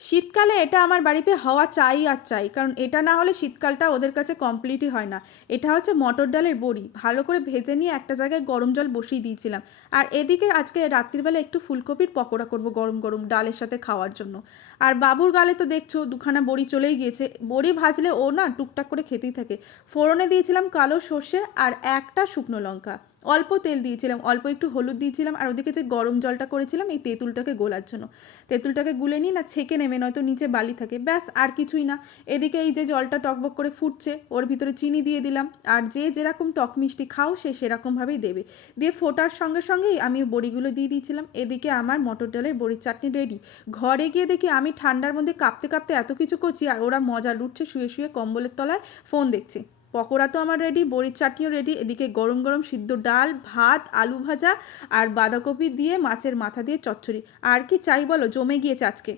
শীতকালে এটা আমার বাড়িতে হওয়া চাই আর চাই। কারণ এটা না হলে শীতকালটা ওদের কাছে কমপ্লিটই হয় না। এটা হচ্ছে মটর ডালের বড়ি। ভালো করে ভেজে নিয়ে একটা জায়গায় গরম জল বসিয়ে দিয়েছিলাম। আর এদিকে আজকে রাত্রির বেলা একটু ফুলকপির পকোড়া করব গরম, গরম ডালের সাথে খাওয়ার জন্য। আর বাবুর গালে তো দেখছো দুখানা বড়ি চলেই গিয়েছে। বড়ি ভাজলে ও না টুকটাক করে খেতেই থাকে। ফোড়নে দিয়েছিলাম কালো সর্ষে আর একটা শুকনো লঙ্কা। অল্প তেল দিয়েছিলাম, অল্প একটু হলুদ দিয়েছিলাম আর ওদিকে যে গরম জলটা করেছিলাম এই তেঁতুলটাকে গোলার জন্য। তেঁতুলটাকে গুলে নিই না ছেঁকে নেবে, নয়তো নিচে বালি থাকে, ব্যাস আর কিছুই না। এদিকে এই যে জলটা টকবক করে ফুটছে ওর ভিতরে চিনি দিয়ে দিলাম। আর যে যেরকম টক মিষ্টি খাও সে সেরকমভাবেই দেবে। দিয়ে ফোটার সঙ্গে সঙ্গেই আমি বড়িগুলো দিয়ে দিয়েছিলাম। এদিকে আমার মটর ডালের বড়ির চাটনি রেডি। ঘরে গিয়ে দেখি আমি ঠান্ডার মধ্যে কাঁপতে কাঁপতে এত কিছু করছি আর ওরা মজা লুটছে শুয়ে শুয়ে কম্বলের তলায় ফোন দেখছি। পকোড়া তো আমার রেডি, বড়ির চাটনিও রেডি, এদিকে গরম গরম সিদ্ধ ডাল ভাত আলু ভাজা আর বাঁধাকপি দিয়ে মাছের মাথা দিয়ে চচ্চড়ি। আর কি চাই বলো, জমে গিয়েছে আজকে।